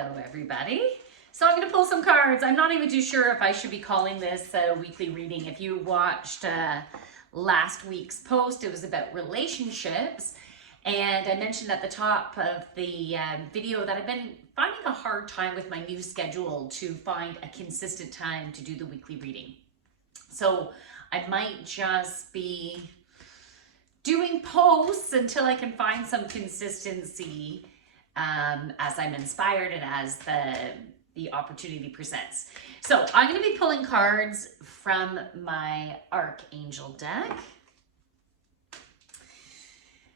Hello, everybody. So I'm going to pull some cards. I'm not even too sure if I should be calling this a weekly reading. If you watched last week's post, it was about relationships. And I mentioned at the top of the video that I've been finding a hard time with my new schedule to find a consistent time to do the weekly reading. So I might just be doing posts until I can find some consistency as I'm inspired and as the opportunity presents. So I'm going to be pulling cards from my Archangel deck.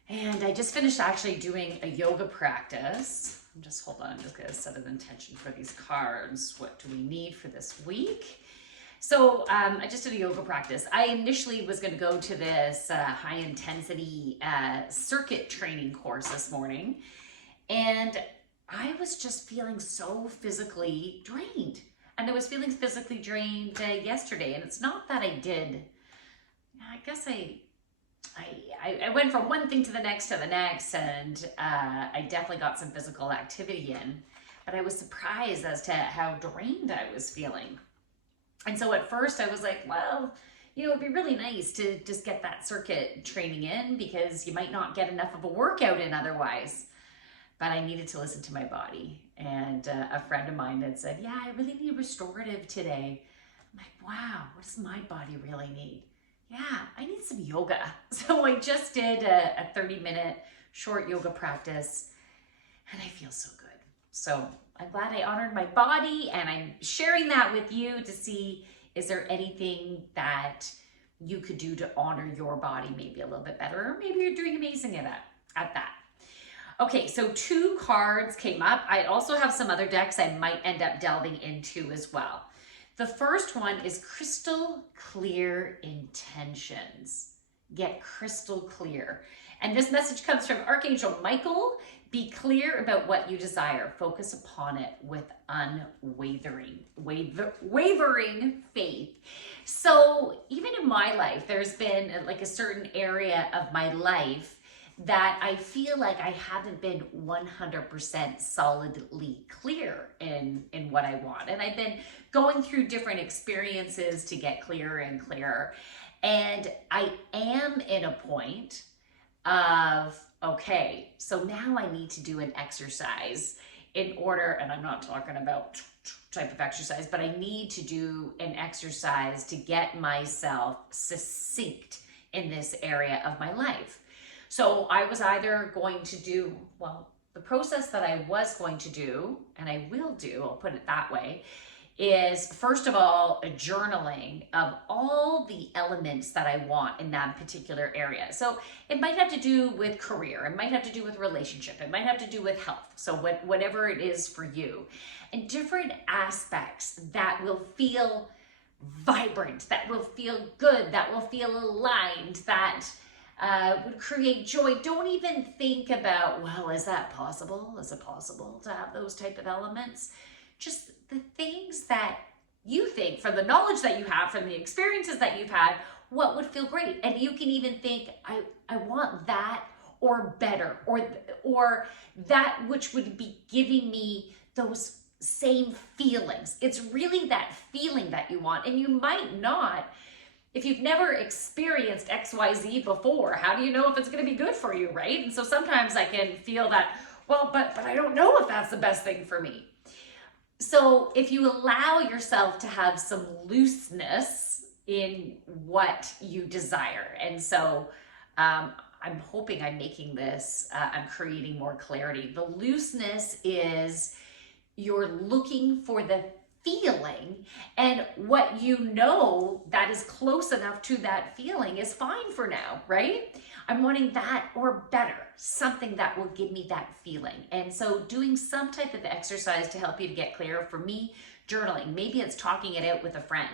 And I just finished actually doing a yoga practice. Hold on, I'm just going to set an intention for these cards. What do we need for this week? So I just did a yoga practice. I initially was going to go to this high intensity circuit training course this morning. And I was just feeling so physically drained. And I was feeling physically drained yesterday. And it's not that I did, I guess I went from one thing to the next, and I definitely got some physical activity in. But I was surprised as to how drained I was feeling. And so at first I was like, well, you know, it'd be really nice to just get that circuit training in because you might not get enough of a workout in otherwise. But I needed to listen to my body. And a friend of mine had said, yeah, I really need restorative today. I'm like, wow, what does my body really need? Yeah, I need some yoga. So I just did a 30-minute short yoga practice and I feel so good. So I'm glad I honored my body and I'm sharing that with you to see, is there anything that you could do to honor your body maybe a little bit better, or maybe you're doing amazing at that. Okay, so 2 cards came up. I also have some other decks I might end up delving into as well. The first one is crystal clear intentions. Get crystal clear. And this message comes from Archangel Michael. Be clear about what you desire. Focus upon it with unwavering faith. So even in my life, there's been like a certain area of my life that I feel like I haven't been 100% solidly clear in what I want. And I've been going through different experiences to get clearer and clearer. And I am in a point of, okay, so now I need to do an exercise in order, and I'm not talking about type of exercise, but I need to do an exercise to get myself succinct in this area of my life. So I was either going to do, well, the process that I was going to do, and I will do, I'll put it that way, is first of all, a journaling of all the elements that I want in that particular area. So it might have to do with career, it might have to do with relationship, it might have to do with health. So whatever it is for you, and different aspects that will feel vibrant, that will feel good, that will feel aligned, that would create joy. Don't even think about, well, is that possible? Is it possible to have those type of elements? Just the things that you think, from the knowledge that you have, from the experiences that you've had, what would feel great. And you can even think, I want that or better, or that which would be giving me those same feelings. It's really that feeling that you want. And you might not, if you've never experienced XYZ before, how do you know if it's going to be good for you, right? And so sometimes I can feel that, well, but I don't know if that's the best thing for me. So if you allow yourself to have some looseness in what you desire, and so I'm hoping I'm making this, I'm creating more clarity. The looseness is you're looking for the feeling, and what you know that is close enough to that feeling is fine for now, right? I'm wanting that or better, something that will give me that feeling. And so doing some type of exercise to help you to get clear. For me, journaling. Maybe it's talking it out with a friend.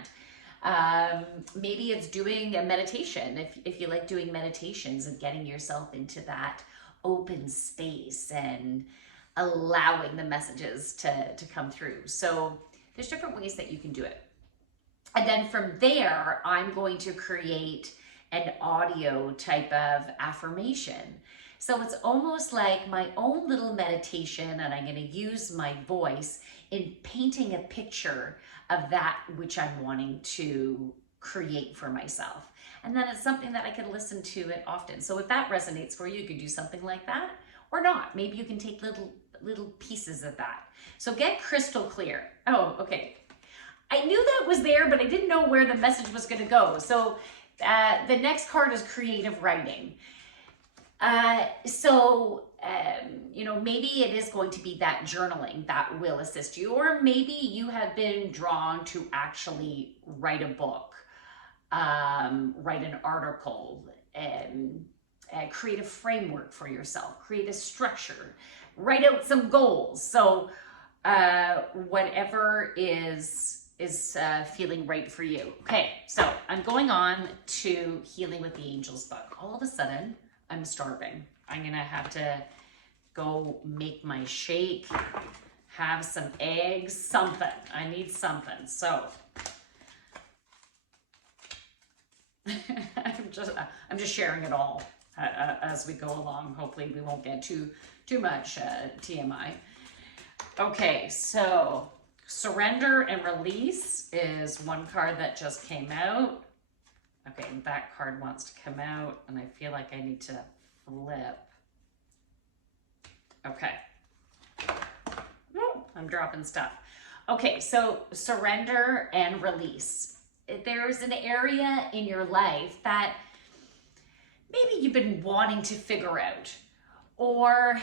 Maybe it's doing a meditation, if you like doing meditations and getting yourself into that open space and allowing the messages to come through. So there's different ways that you can do it. And then from there, I'm going to create an audio type of affirmation So it's almost like my own little meditation, and I'm going to use my voice in painting a picture of that which I'm wanting to create for myself. And then it's something that I can listen to it often. So if that resonates for you, you could do something like that or not. Maybe you can take little pieces of that. So get crystal clear. Oh, okay. I knew that was there, but I didn't know where the message was going to go. So the next card is creative writing. You know, maybe it is going to be that journaling that will assist you, or maybe you have been drawn to actually write a book, write an article, create a framework for yourself, create a structure, write out some goals. So whatever is feeling right for you. Okay, so I'm going on to Healing with the Angels book. All of a sudden, I'm starving. I'm gonna have to go make my shake, have some eggs, something. I need something. So I'm just sharing it all as we go along. Hopefully we won't get too much TMI. Okay, so Surrender and Release is one card that just came out. Okay, that card wants to come out, and I feel like I need to flip. Okay. Woo, I'm dropping stuff. Okay, so surrender and release. There's an area in your life that maybe you've been wanting to figure out, or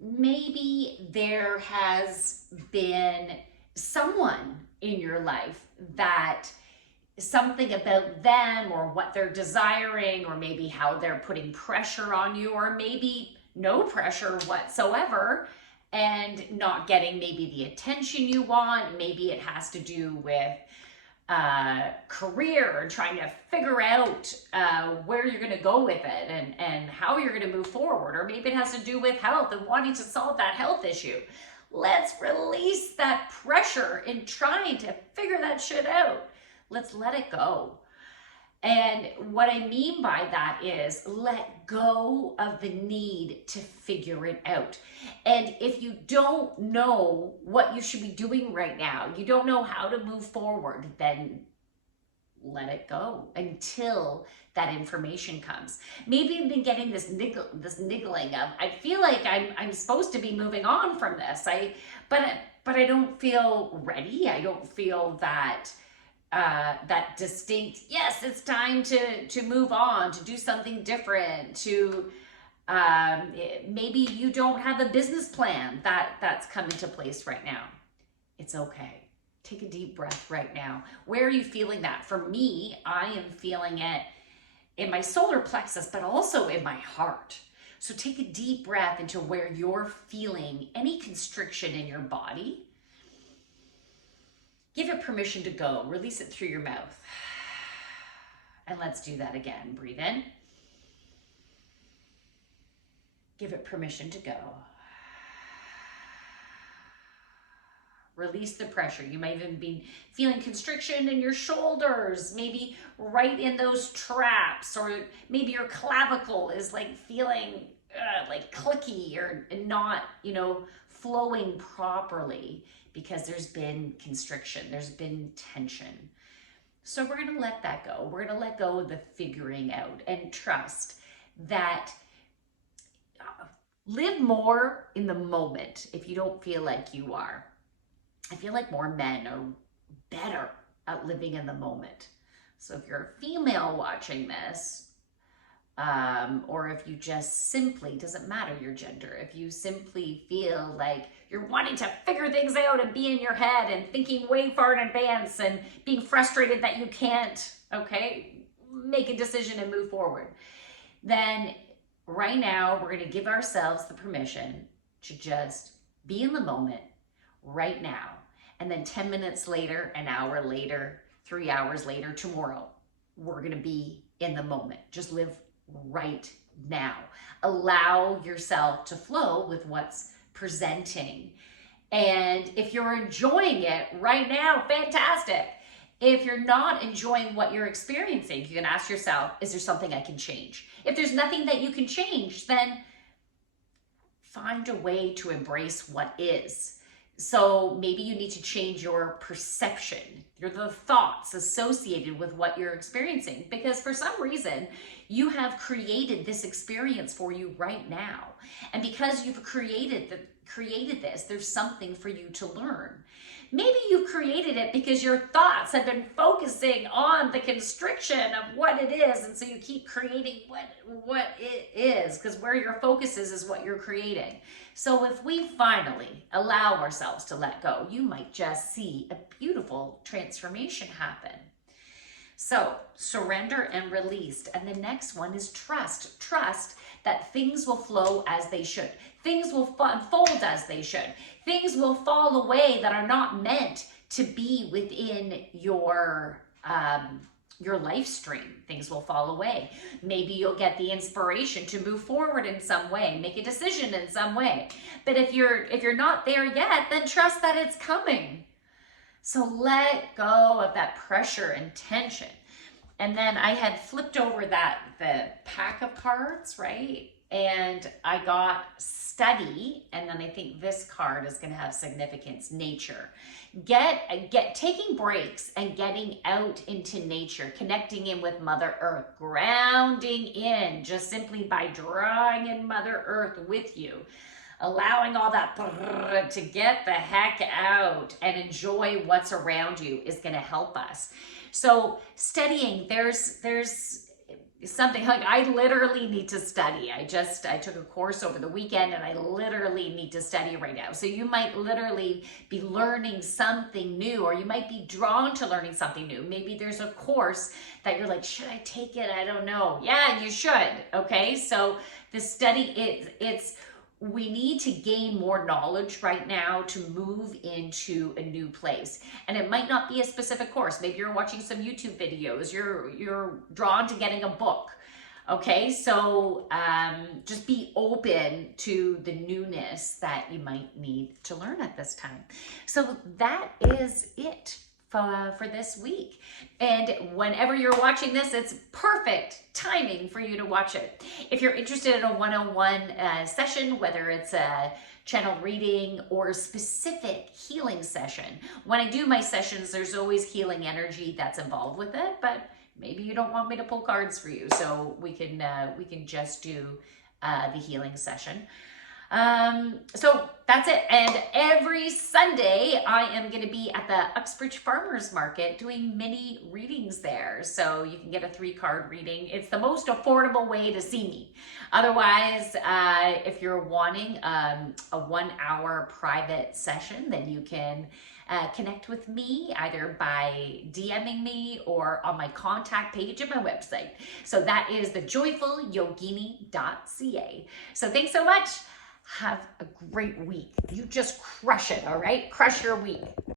maybe there has been someone in your life that something about them or what they're desiring, or maybe how they're putting pressure on you, or maybe no pressure whatsoever and not getting maybe the attention you want. Maybe it has to do with career and trying to figure out where you're going to go with it and how you're going to move forward. Or maybe it has to do with health and wanting to solve that health issue. Let's release that pressure in trying to figure that shit out. Let's let it go. And what I mean by that is let go of the need to figure it out. And if you don't know what you should be doing right now, you don't know how to move forward, then let it go until that information comes. Maybe you've been getting this niggling of, I feel like I'm supposed to be moving on from this. But I don't feel ready. I don't feel that distinct, yes, it's time to move on, to do something different, to maybe you don't have a business plan that's come into place right now. It's okay. Take a deep breath right now. Where are you feeling that? For me, I am feeling it in my solar plexus, but also in my heart. So take a deep breath into where you're feeling any constriction in your body. Give it permission to go. Release it through your mouth. And let's do that again. Breathe in. Give it permission to go. Release the pressure. You might even be feeling constriction in your shoulders, maybe right in those traps, or maybe your clavicle is like feeling like clicky or not, flowing properly because there's been constriction, there's been tension. So we're going to let that go. We're going to let go of the figuring out and trust that live more in the moment if you don't feel like you are. I feel like more men are better at living in the moment. So if you're a female watching this, or if you just simply, doesn't matter your gender, if you simply feel like you're wanting to figure things out and be in your head and thinking way far in advance and being frustrated that you can't, make a decision and move forward, then right now we're going to give ourselves the permission to just be in the moment right now. And then 10 minutes later, an hour later, 3 hours later, tomorrow, we're going to be in the moment. Just live right now. Allow yourself to flow with what's presenting. And if you're enjoying it right now, fantastic. If you're not enjoying what you're experiencing, you can ask yourself, is there something I can change? If there's nothing that you can change, then find a way to embrace what is. So maybe you need to change your perception, the thoughts associated with what you're experiencing, because for some reason you have created this experience for you right now. And because you've created this, there's something for you to learn. Maybe you created it because your thoughts have been focusing on the constriction of what it is, and so you keep creating what it is, because where your focus is what you're creating. So if we finally allow ourselves to let go, you might just see a beautiful transformation happen. So surrender and released. And the next one is trust. Trust that things will flow as they should. Things will unfold as they should. Things will fall away that are not meant to be within your life stream. Things will fall away. Maybe you'll get the inspiration to move forward in some way, make a decision in some way. But if you're not there yet, then trust that it's coming. So let go of that pressure and tension. And then I had flipped over the pack of cards, right? And I got study, and then I think this card is going to have significance, nature. Taking breaks and getting out into nature, connecting in with Mother Earth, grounding in just simply by drawing in Mother Earth with you, allowing all that to get the heck out and enjoy what's around you is going to help us. So studying, there's something like I literally need to study. I took a course over the weekend and I literally need to study right now. So you might literally be learning something new, or you might be drawn to learning something new. Maybe there's a course that you're like, should I take it? I don't know. Yeah, you should. Okay. So the study, we need to gain more knowledge right now to move into a new place. And it might not be a specific course. Maybe you're watching some YouTube videos. You're drawn to getting a book. Okay, so just be open to the newness that you might need to learn at this time. So that is it for this week. And whenever you're watching this, it's perfect timing for you to watch it. If you're interested in a one-on-one session, whether it's a channel reading or a specific healing session, when I do my sessions, there's always healing energy that's involved with it, but maybe you don't want me to pull cards for you, so we can just do the healing session. So that's it. And every Sunday I am going to be at the Uxbridge Farmers Market doing mini readings there. So you can get a 3-card reading. It's the most affordable way to see me. Otherwise, if you're wanting a 1-hour private session, then you can connect with me either by DMing me or on my contact page of my website. So that is thejoyfulyogini.ca. So thanks so much. Have a great week. You just crush it, all right? Crush your week.